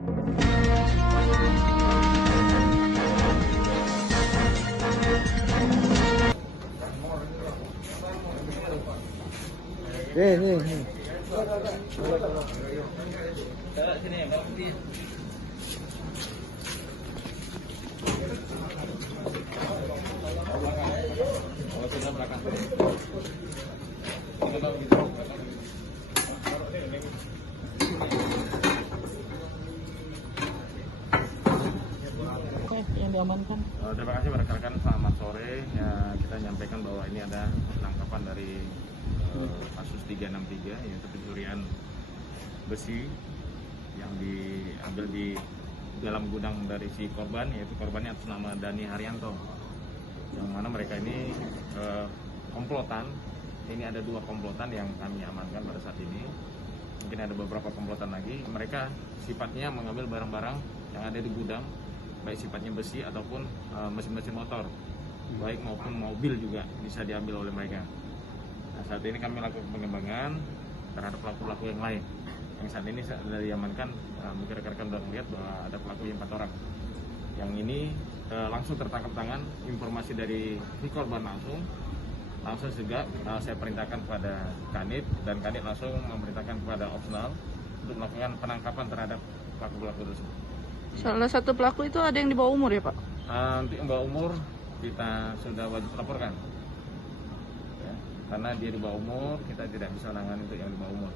Nih. Yang diamankan. Terima kasih rekan-rekan, selamat sore. Ya, kita nyampaikan bahwa ini ada penangkapan dari kasus 363, yaitu pencurian besi yang diambil di dalam gudang dari si korban, yaitu korbannya atas nama Dani Haryanto. Yang mana mereka ini komplotan. Ini ada 2 komplotan yang kami amankan pada saat ini. Mungkin ada beberapa komplotan lagi. Mereka sifatnya mengambil barang-barang yang ada di gudang, baik sifatnya besi ataupun mesin-mesin motor, baik maupun mobil juga bisa diambil oleh mereka. Nah, saat ini kami lakukan pengembangan terhadap pelaku-pelaku yang lain. Yang saat ini sudah diamankan, mungkin rekan-rekan sudah melihat bahwa ada pelaku yang 4 orang. Yang ini langsung tertangkap tangan, informasi dari si korban langsung juga saya perintahkan kepada Kanit, dan Kanit langsung memerintahkan kepada Opsnal untuk melakukan penangkapan terhadap pelaku-pelaku tersebut. Salah satu pelaku itu ada yang di bawah umur ya Pak? Untuk yang bawah umur kita sudah wajib laporkan, ya, karena dia di bawah umur, kita tidak bisa menangani untuk yang di bawah umur.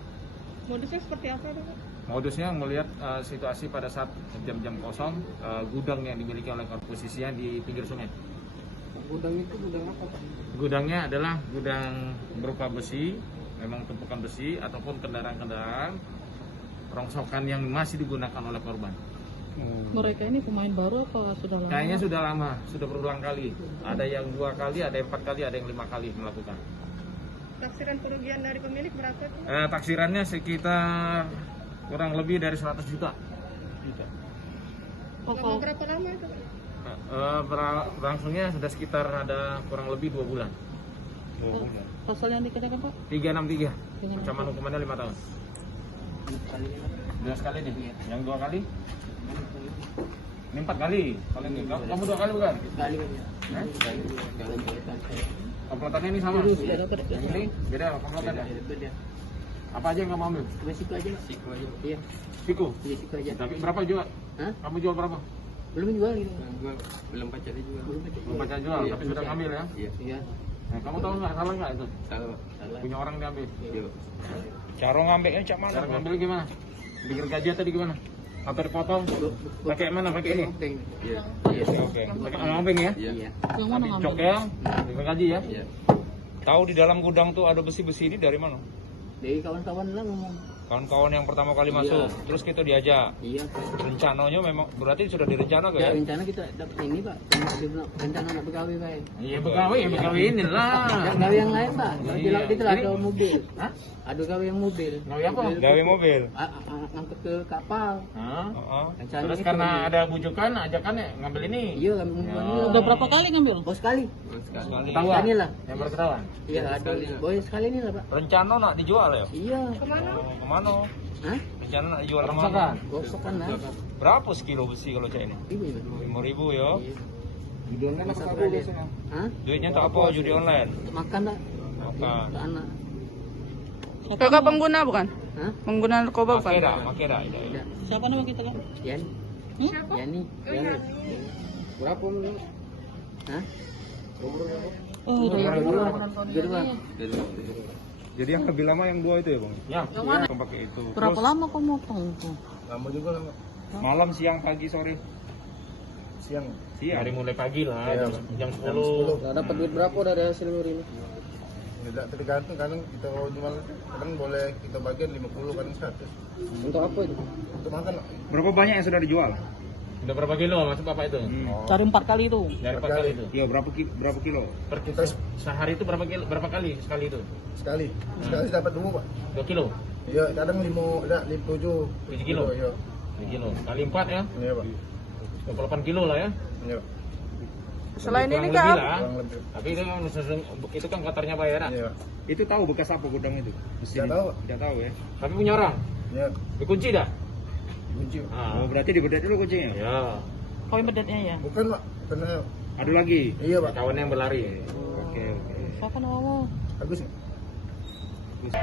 Modusnya seperti apa Pak? Modusnya melihat situasi pada saat jam-jam kosong, gudang yang dimiliki oleh posisinya di pinggir sungai. Gudang itu gudang apa, Pak? Gudangnya adalah gudang berupa besi, memang tumpukan besi ataupun kendaraan-kendaraan rongsokan yang masih digunakan oleh korban. Mereka ini pemain baru apa sudah lama? Kayaknya sudah lama, sudah berulang kali. Ada yang 2 kali, ada yang 4 kali, ada yang 5 kali melakukan. Taksiran kerugian dari pemilik berapa tuh? Taksirannya sekitar kurang lebih dari 100 juta. Lama berapa lama itu? Berlangsungnya sudah sekitar ada kurang lebih 2 bulan. Pasal yang dikenakan Pak? 363, ancaman hukumannya 5 tahun. 2 kali nih, yang 2 kali? Ini 4 kali. Kalau ini, kamu 2 kali bukan? Kali. Komplotannya ini sama? Ini beda komplotannya? Apa aja yang kamu ambil? Siku aja. Iya. Siku? Iya, siku aja. Tapi berapa jual? Hah? Kamu jual berapa? Belum jual gitu. Belum pacar juga. Belum baca jual, Iya, tapi sudah ngambil ya? Iya. Nah, kamu tahu nggak salah nggak itu? Salah. Punya orang diambil. Iya. Cara ngambilnya cak mana? Cara ngambil gimana? Bikin gaji tadi gimana? Hampir potong? Pakai mana? Pakai ini? Iya. Oke. Pakai ngambing ya? Iya. Yang mana ngambil? Cokel, bikin gaji ya? Iya. Tahu di dalam gudang tuh ada besi-besi ini dari mana? Dari kawan-kawan lah ngomong. Kawan-kawan yang pertama kali masuk, terus kita diajak. Iya. Rencananya memang berarti sudah direncana Ya, ya? rencana kita dapat ini Pak. Rencana nak begawi Pak. Iya begawi inilah. Yang gawe yang lain Pak. Iya. Kita ada Ini- mobil. Hah? Ada gawe yang mobil. Gawe apa? Gawe mobil. Ngangkut ke kapal. Hah? Heeh. Rencana Terus gitu. karena ada bujukan, ajakan ya ngambil ini. Iya, ngambil mobil. Oh. Udah berapa kali ngambil? Oh, sekali. Sekali. Ketahuan? Ini lah. Yang baru ketahuan? Iya, ada. Boy sekali ini lah Pak. Rencana nak dijual ya? Iya. Kemana? Oh, kemana? Hah? Rencana nak dijual Rongsokan? kemana? Gosok kan lah. Berapa sekilo besi kalau cak ini? Ibu ya. 5.000 ya. Videonya kan Masa apa berada? biasanya? Hah? Duitnya tak apa judi online. Makan tak? Maka Ke anak. Kakak pengguna bukan? Hah? Pengguna narkoba bukan? makeda. Tidak. Siapa nama kita kan? Yan. Siapa? Yani. Yani. Berapa menurut? Hah? Oh, udah Dua. Dua. Jadi yang lebih lama yang 2 itu ya bang? Ya. Yang mana? Yang pakai itu. Berapa Terus lama kau motong itu? Lama juga lama. malam, siang, pagi, sore? Siang. Siang. Dari mulai pagi lah, Iya. jam 10. Nah, dapat duit berapa dari hasil nyuri ini? Tidak tergantung, kadang kita kalau jual kadang boleh kita bagian 50, kadang 100. Untuk apa itu? Untuk makan. Berapa banyak yang sudah dijual? Udah berapa kilo maksud bapak itu? Cari 4 kali itu. Dari 4 kali itu. Iya, berapa kilo? Per kita sehari itu berapa kilo? Berapa kali sekali itu? Sekali dapat 2 Pak. 2 kilo. Iya, kadang 7 7 kilo. Iya. 2 kilo. Kali 4 ya. Iya Pak. 28 kilo lah ya. Iya. Selain Kurang ini lebih Kak, lah. Kurang lebih. Tapi itu kan kotornya bayaran. Iya. Itu tahu bekas apa gudang itu? Tidak tahu, Pak. Tidak tahu ya. Tapi punya orang. Iya. Dikunci dah. Kunci. Oh, berarti dibedet dulu kucingnya? Ya, Kau yang bedetnya ya? Bukan Pak, karena Ada lagi? iya Pak. kawannya yang berlari. Oke, oke. Siapa namamu? Agus. Terus